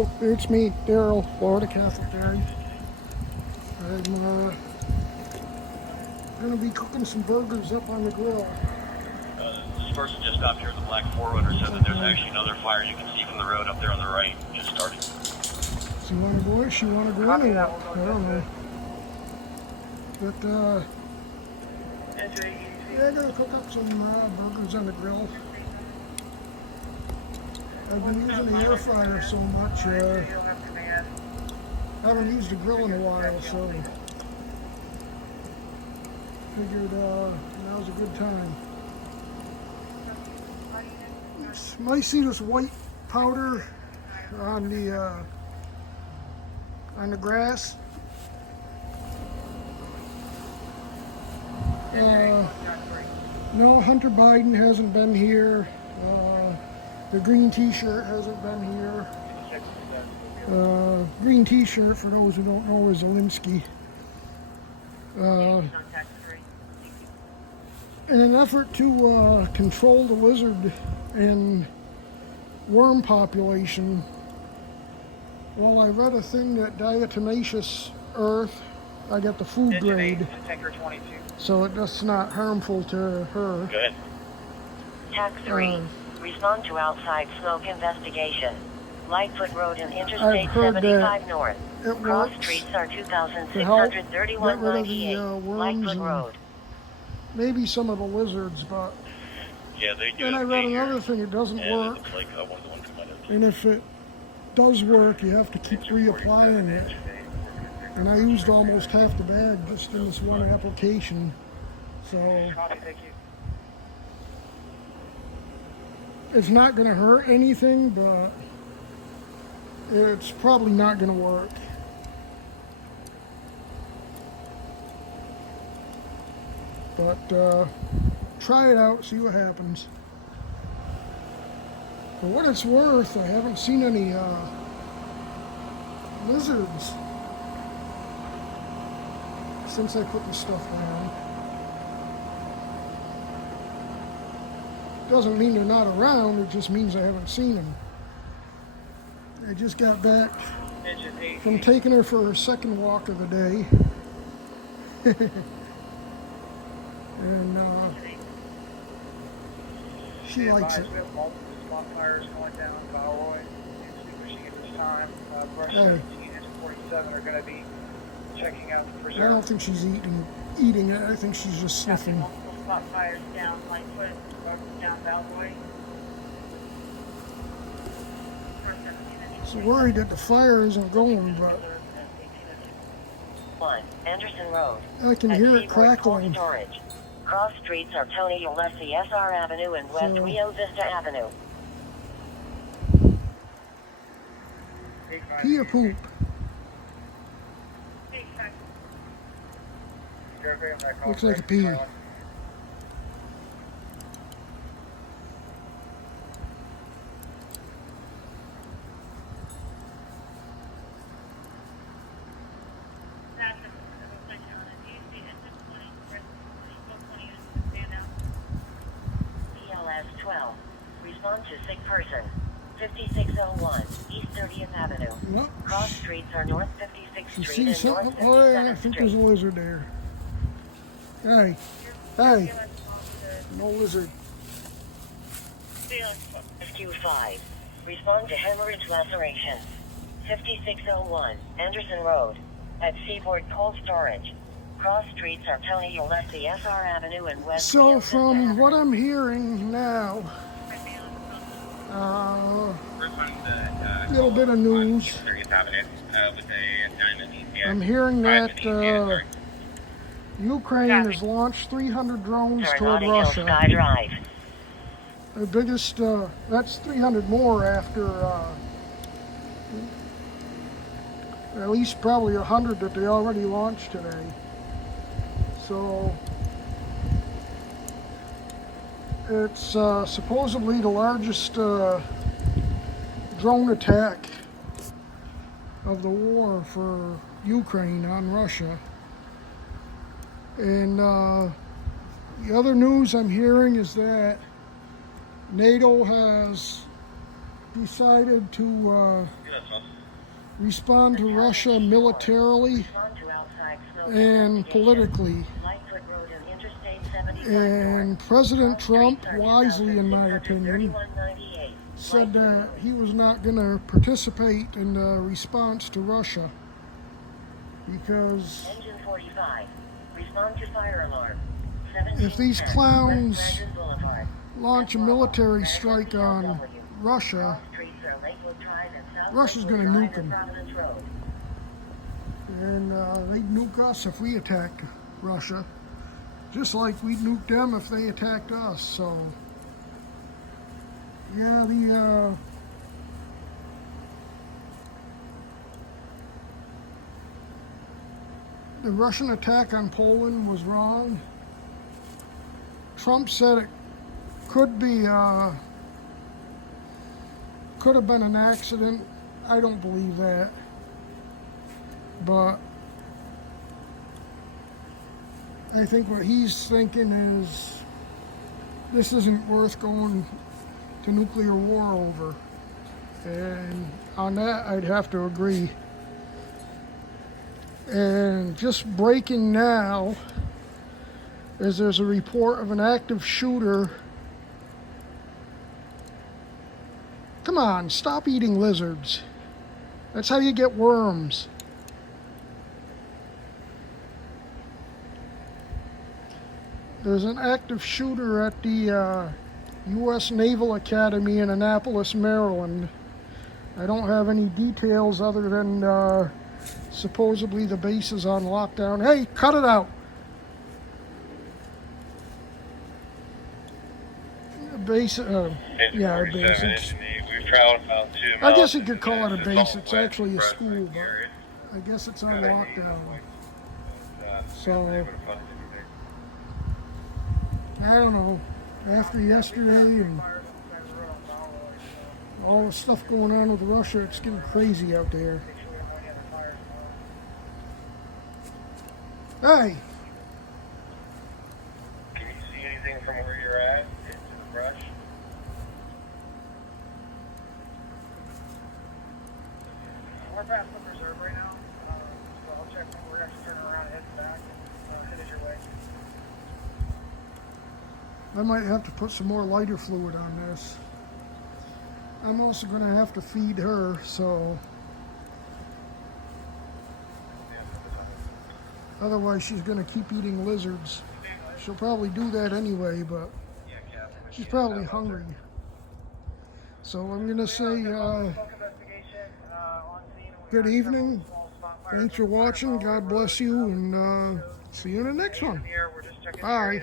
Hello, it's me, Daryl, Florida Catholic Guide. I'm gonna be cooking some burgers up on the grill. This person just stopped here at the Black Forerunner, said that there's actually another fire you can see from the road up there on the right, just starting. So you wanna go in? She wanna go in or what? I don't know. But yeah, I'm gonna cook up some burgers on the grill. I've been using the air fryer so much, I haven't used the grill in a while, so figured now's a good time. You might see this white powder on the grass. No, Hunter Biden hasn't been here. The green t-shirt hasn't been here. Green t-shirt, for those who don't know, is Zelensky. In an effort to control the lizard and worm population, well, I read a thing that diatomaceous earth, I got the food grade, so it's not harmful to her. Go ahead. TAC 3. Respond to outside smoke investigation. Lightfoot Road and Interstate 75 North. Cross streets are 2,631.98. Lightfoot Road. Maybe some of the lizards, but Yeah, they do. then I read another thing, it doesn't work. It looks like one of the ones might have. And if it does work, you have to keep reapplying it. And I used almost half the bag just in this one application. So it's not going to hurt anything, but it's probably not going to work. But try it out, see what happens. For what it's worth, I haven't seen any lizards since I put the stuff down. Doesn't mean they're not around, it just means I haven't seen them. I just got back from taking her for her second walk of the day. And she likes it. Fires going down Galway, extinguishing at this time. Brush Hey. 17 and 47 are going to be checking out the I preserve. don't think she's eating it. I think she's just sniffing. Multiple spot fires down Lightfoot, down Valboy. So worried that the fire isn't going, but 1. Anderson Road. I can At hear it Seaboard crackling. Cold Storage. Cross streets are Tony Ulessi SR Avenue and West So- Rio Vista Avenue. Pee or poop? Looks like a pee. PLS 12. Respond to sick person. 5601 East 30th Avenue. Well, Cross streets are North 56th she Street sees and North something. Oh, I 57th think there's a Street. lizard there. Hey, hey, no lizard. Rescue 5. Respond to hemorrhage lacerations. 5601 Anderson Road. At Seaboard Cold Storage. Cross streets are Tony Ulessi SR Avenue and West So Rio Vista from Avenue. what I'm hearing now, little bit of news. I'm hearing that Ukraine has launched 300 drones toward Coronado Russia. Sky Drive. The biggest, that's 300 more after at least probably 100 that they already launched today. So it's supposedly the largest drone attack of the war for Ukraine on Russia. And the other news I'm hearing is that NATO has decided to respond to Russia militarily Respond to outside smoke and investigation. politically. Lightfoot Road and Interstate 75 And North. President Cross Trump, streets are wisely in my opinion, 2631.98. said Lightfoot that Road. he was not going to participate in the response to Russia because Engine 45. Respond to fire alarm. if these 1710 clowns West Dragon Boulevard. launch a military strike on Russia, Cross streets are Lakewood Drive and South Russia's Lakewood gonna Drive nuke and 'em. Providence Road. and they'd nuke us if we attacked Russia, just like we'd nuke them if they attacked us. So, yeah, the Russian attack on Poland was wrong. Trump said it could have been an accident. I don't believe that. But I think what he's thinking is this isn't worth going to nuclear war over. And on that, I'd have to agree. And just breaking now is there's a report of an active shooter. Come on, stop eating lizards. That's how you get worms. There's an active shooter at the U.S. Naval Academy in Annapolis, Maryland. I don't have any details other than supposedly the base is on lockdown. Hey, cut it out. Base, yeah, a base. We've traveled about 2 I miles. guess you could call it a It's base. all It's west actually a Preston school, area. but I guess it's on lockdown. It's So, able to find anything. I don't know. After yesterday and Fires on the side of the road on Bowler, so all the stuff going on with Russia, it's getting crazy out there. make sure we don't have any other fires tomorrow. Hey, Can you see anything from where you're at into the brush? We're past the reserve right now, so I'll check when we're actually turning around and heading back and headed your way. I might have to put some more lighter fluid on this. I'm also going to have to feed her, so otherwise she's going to keep eating lizards. She'll probably do that anyway, but she's probably hungry. So I'm going to say Smoke investigation on scene. and we good got evening. several small spot fires Thanks for on the side of watching. Bowler God Road, bless you, and see you in the next one. Here, we're just checking the Bye. area.